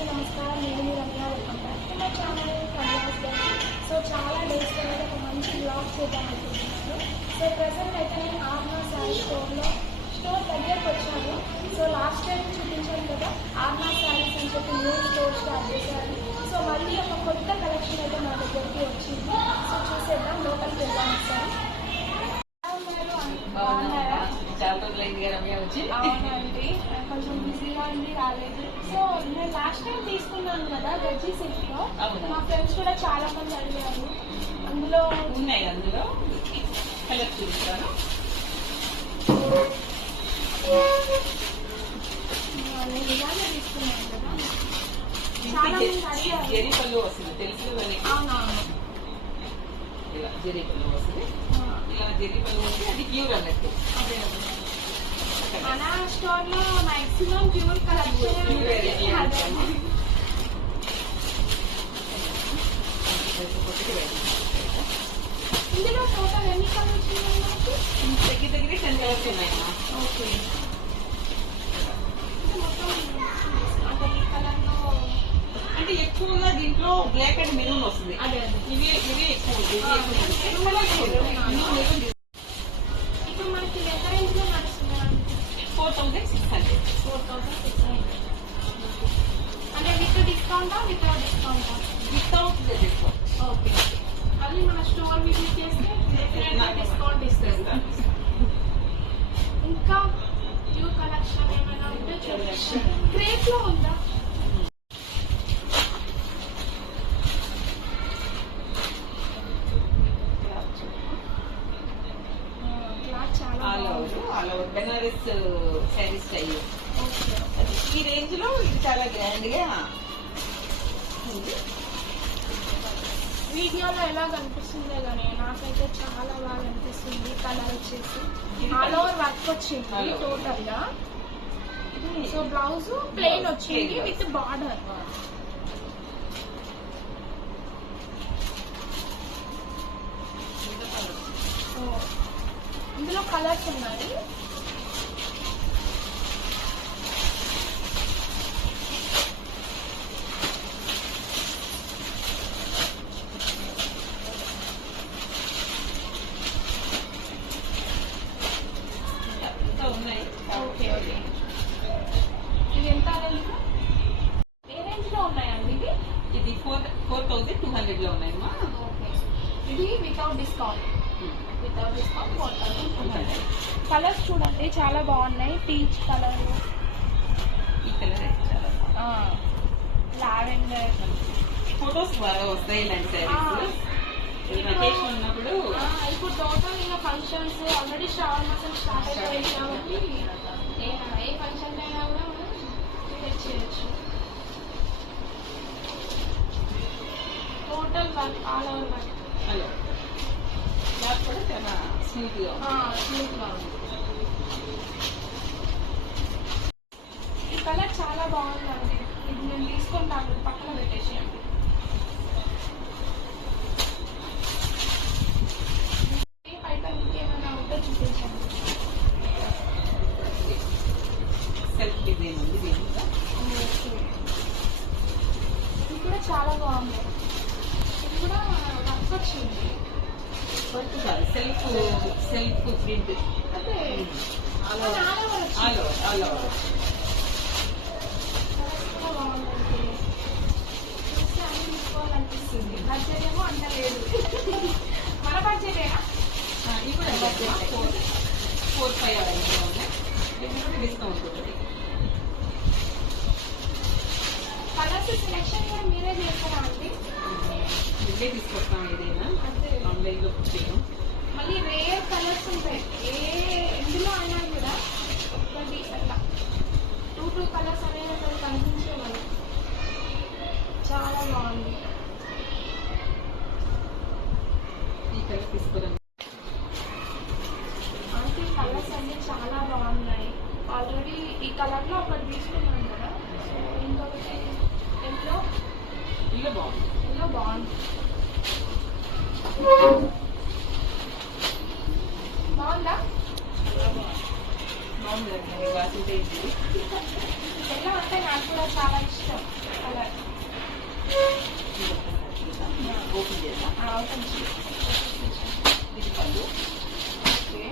అందరికీ నమస్కారం. నేను మీ Ramya. Welcome back to my channel Kanya's diary. So చాలా డేస్ తర్వాత ఒక మంచి బ్లాగ్ చేద్దాం అనుకుంటున్నాను. సో ప్రజెంట్ అయితే నేను ఆర్నా శారీ స్టోర్ దగ్గరకు వచ్చాను. సో లాస్ట్ టైం చూపించాను కదా ఆర్నా శారీస్ అని చెప్పి న్యూ స్టోర్ స్టార్ట్ చేశాను. సో మళ్ళీ ఒక కొత్త కలెక్షన్ అయితే మా దగ్గరికి వచ్చింది. సో చూసేద్దాం, లోపలికి వెళ్దాం ఒకసారి. అవునండి, కొంచెం బిజీగా ఉంది, రాలేదు. సో నేను లాస్ట్ టైం తీసుకున్నాను కదా గజ్జి సిల్క్ లో, మా ఫ్రెండ్స్ కూడా చాలా మంది అడిగారు. అందులో ఉన్నాయి, అందులో కలర్ చూపిస్తాను. నేను ఇలానే తీసుకున్నాను కదా, చాలా మంది అడిగారు. జెరీ పళ్ళు వస్తుంది, తెలుసు. అవునవును, ఇలా జెరీ పళ్ళు వస్తుంది. ఇలా జెరీ పళ్ళు వస్తే అది ప్యూర్ అన్నట్టు. అదే మన స్టోర్ లో మాక్సిమం ప్యూర్ కలెక్షన్. ఇందులో టోటల్ ఎన్ని కలర్స్ ఉన్నాయి? దగ్గర 10 కలర్స్ ఉన్నాయి. ఓకే, మొత్తం అంటే ఈ కలర్ లో అంటే ఎక్కువగా దీంట్లో బ్లాక్ అండ్ మెరూన్ వస్తుంది. అదే ఇవి ఎక్కువ. ఇప్పుడు మనకి ఎంత రేంజ్ లో నడుస్తున్నాయి? 4600. 4600. అంటే విత్ డిస్కౌంటా వితౌట్ డిస్కౌంటా? Without discount. ఓకే, అది మన స్టోర్ విజిట్ చేస్తే డిస్కౌంట్ ఇస్తుంది. ఇంకా న్యూ కలెక్షన్ ఏమైనా ఉంటే చూడండి. క్రేప్ లో ఉందా? బెనారస్ శారీ స్టైల్. ఈ రేంజ్ లో ఇది చాలా గ్రాండ్ గా ఉంది. వీడియోలో ఎలా కనిపిస్తుందో కానీ నాకైతే చాలా బాగా అనిపిస్తుంది. కలర్ వచ్చేసి ఆల్ ఓవర్ వర్క్ వచ్చింది టోటల్ గా. సో బ్లౌజ్ ప్లెయిన్ వచ్చింది విత్ బార్డర్. ఇందులో కలర్స్ ఉన్నాయి. ఓకే ఓకే, ఇది ఎంత రేంజ్? ఏ రేంజ్ లో ఉన్నాయండి ఇవి? ఇది 4200 లో ఉన్నాయమ్మా. ఓకే, ఇది without discount. Without discount 4200. Colours చూడండి చాలా బాగున్నాయి. పీచ్ కలర్, ఈ కలర్ చాలా లావెండర్. ఫొటోస్ బాగా వస్తాయి ఇలాంటి శారీస్. వెకేషన్ ఉన్నప్పుడు ఇప్పుడు టోటల్ ఇంకా ఫంక్షన్స్ ఆల్రెడీ శ్రావణ మాసం స్టార్ట్ అయిపోయింది కాబట్టి ఏ ఫంక్షన్ అయినా కూడా మనం చేయొచ్చు. Total work, all over work. Hello, cloth కూడా చాలా స్మూత్ గా ఉంది. ఈ కలర్ చాలా బాగుందండి. ఇది నేను తీసుకుంటాను, పక్కన పెట్టేసేయండి. ఇంకేమైనా ఉంటే చూపించండి. సెల్ఫ్ డిజైన్ ఉంది దీంట్లో. ఇది కూడా చాలా బాగుంది. ఇది కూడా వర్క్ వచ్చింది. వర్క్ కాదు, సెల్ఫ్ ప్రింట్. అదే ఆల్ ఓవర్ కూడా బాగుందండి. చూస్తే అన్ని తీసుకోవాలనిపిస్తుంది. బడ్జెట్ ఏమో అంత లేదు. మన బడ్జెటేనా? ఇప్పుడు 4-5 అవైలబుల్ ఉన్నాయి. దీంట్లో డిస్కౌంట్ ఉంటుంది. కలర్స్ సెలెక్షన్ కూడా మీరే చేస్తారా అండి? ఇవే తీసుకొస్తాం, ఏదైనా అంటే ఆన్లైన్ లో బుక్ చేయడం. మళ్ళీ రేర్ కలర్స్ ఉంటాయి. ఎందులో అయినా కూడా ఒకటి అట్లా 2 కలర్స్ అనేది అక్కడ కనిపించే వాళ్ళు. చాలా బాగుంది. ఈ కలర్ తీసుకోవడం. అంటే కలర్స్ అన్ని చాలా బాగున్నాయి. ఆల్రెడీ ఈ కలర్ లో ఒకటి తీసుకున్నాను కదా, సో ఇంకొకటి ఇంట్లో బాగుంది. ఇలా బాగుంది. బాగుందా? బాగుంది. ఎలా అంటే నాకు కూడా చాలా ఇష్టం. కలర్ ఓపెన్ చేద్దాం. ఓపెన్ చేసి ఇది పళ్ళు. ఓకే.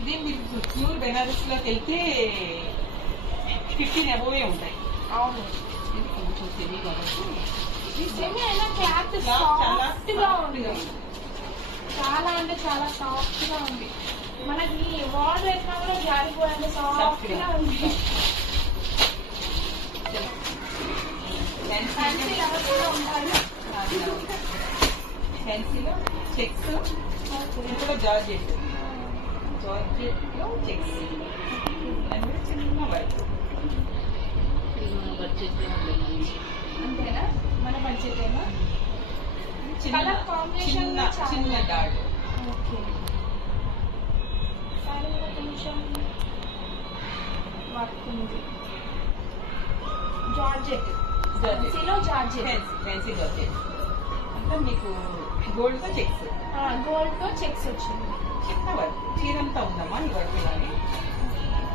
ఇది మీకు ప్యూర్ బెనారస్ లోకి వెళ్తే 15 అబోవే ఉంటాయి. అవును. ఇది కొంచెం సెమీ కాబట్టి ఇది సెమీ అయినా క్లాత్ సాఫ్ట్ గా ఉంది, చాలా అంటే చాలా సాఫ్ట్ గా ఉంది. మనకి వాటర్ వేసినా కూడా జారిపోయేంత సాఫ్ట్ గా ఉంది. ఫ్యాన్సీ కలర్స్ కూడా ఉంటాయి. ఫ్యాన్సీలో చెక్స్, ఇది కూడా జార్జెట్. జార్జెట్ లో చెక్స్ అండ్ చిన్న వర్క్. అంతేనా? మన బడ్జెట్ ఏమో. కలర్ కాంబినేషన్ చిన్న డాట్. ఓకే. శారీలో కొంచెం వర్క్ ఉంది. జార్జెట్, ఫ్యాన్సీలో జార్జెట్, ఫ్యాన్సీ జార్జెట్ అంటే మీకు గోల్డ్ తో చెక్స్, గోల్డ్ తో చెక్స్ వచ్చింది. చిన్న వర్క్. చీరంతా ఉందమ్మా ఈ వర్క్ లాగే.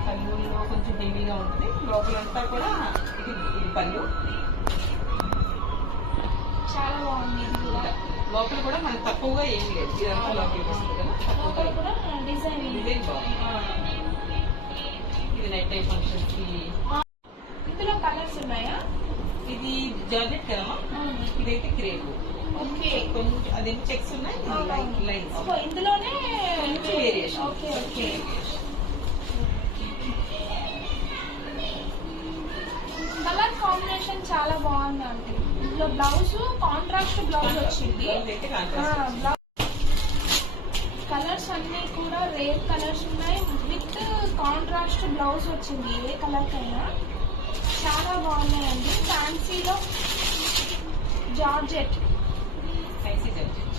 పళ్ళులో కొంచెం హెవీగా ఉంటుంది, లోపలంతా కూడా ఇది పళ్ళు. చాలా బాగుంది. ఇది కూడా లోపల కూడా మనకు తక్కువగా ఏమి లేదు, ఇదంతా లోపలికి వస్తుంది కదా. లోపల కూడా డిజైన్ డిజైన్ బాగుంది. ఇది నైట్ టైం ఫంక్షన్ కి. ఇందులో కలర్స్ ఉన్నాయా? ఇది జార్జెట్ కదమ్మా, ఇదైతే క్రేప్. ఓకే. కొంచెం అదేమో చెక్స్ ఉన్నాయి, లైన్స్. ఇందులోనే కొంచెం variation. Okay okay. Colour combination చాలా బాగుంది అంటే. ఇందులో బ్లౌజ్ కాంట్రాస్ట్ బ్లౌజ్ వచ్చింది. కలర్స్ అన్ని కూడా రేర్ కలర్స్ ఉన్నాయి, విత్ కాంట్రాస్ట్ బ్లౌజ్ వచ్చింది ఏ కలర్ కైనా. చాలా బాగున్నాయండి. ఫ్యాన్సీలో georgette, fancy georgette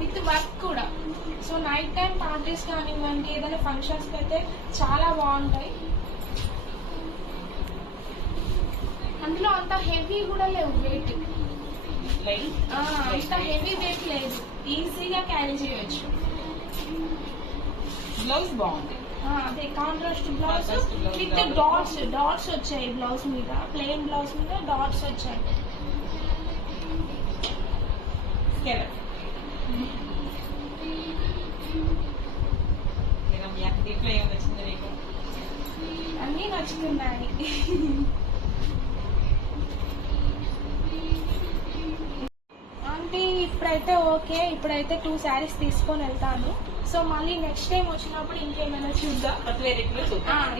with work కూడా. సో నైట్ టైం పార్టీస్ కానివ్వండి, ఏదైనా ఫంక్షన్స్కి అయితే చాలా బాగుంటాయి. అందులో అంత హెవీ కూడా లేవు వెయిట్, అంత హెవీ వెయిట్ లేదు, ఈజీగా క్యారీ చేయొచ్చు. బ్లౌజ్ బాగుంది. అదే కాంట్రాస్ట్ బ్లౌజ్ విత్ డాట్స్ వచ్చాయి బ్లౌజ్ మీద. ప్లెయిన్ బ్లౌజ్ మీద డాట్స్ వచ్చాయి. దీంట్లో ఏం నచ్చింది నీకు? అన్నీ నచ్చుతున్నాయి. అంటే ఇప్పుడైతే ఓకే, ఇప్పుడైతే 2 శారీస్ తీసుకొని వెళ్తాను. సో మళ్ళీ నెక్స్ట్ టైం వచ్చినప్పుడు ఇంకేమైనా చూద్దాం,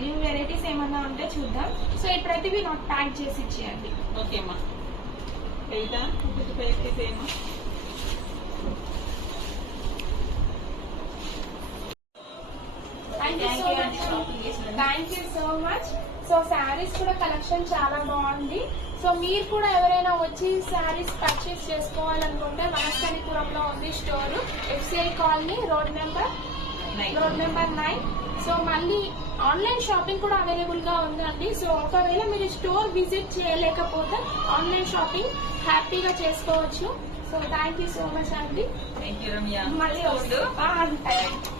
న్యూ వెరైటీస్ ఏమన్నా ఉంటే చూద్దాం. సో ఇప్పుడైతే ఇవి నాకు ప్యాక్ చేసి ఇచ్చేయండి. ఓకే అమ్మా. వెళ్తా ఏమా. Thank you so much. So saris కూడా కలెక్షన్ చాలా బాగుంది. సో మీరు కూడా ఎవరైనా వచ్చి శారీస్ పర్చేస్ చేసుకోవాలనుకుంటే వనస్థలిపురంలో ఉంది స్టోర్, FCI కాలనీ, రోడ్ నెంబర్ 9. సో మళ్ళీ ఆన్లైన్ షాపింగ్ కూడా అవైలబుల్ గా ఉందండి. సో ఒకవేళ మీరు స్టోర్ విజిట్ చేయలేకపోతే ఆన్లైన్ షాపింగ్ హ్యాపీగా చేసుకోవచ్చు. So thank you so much అండి. Thank you Ramya. మళ్ళీ వస్తుంది.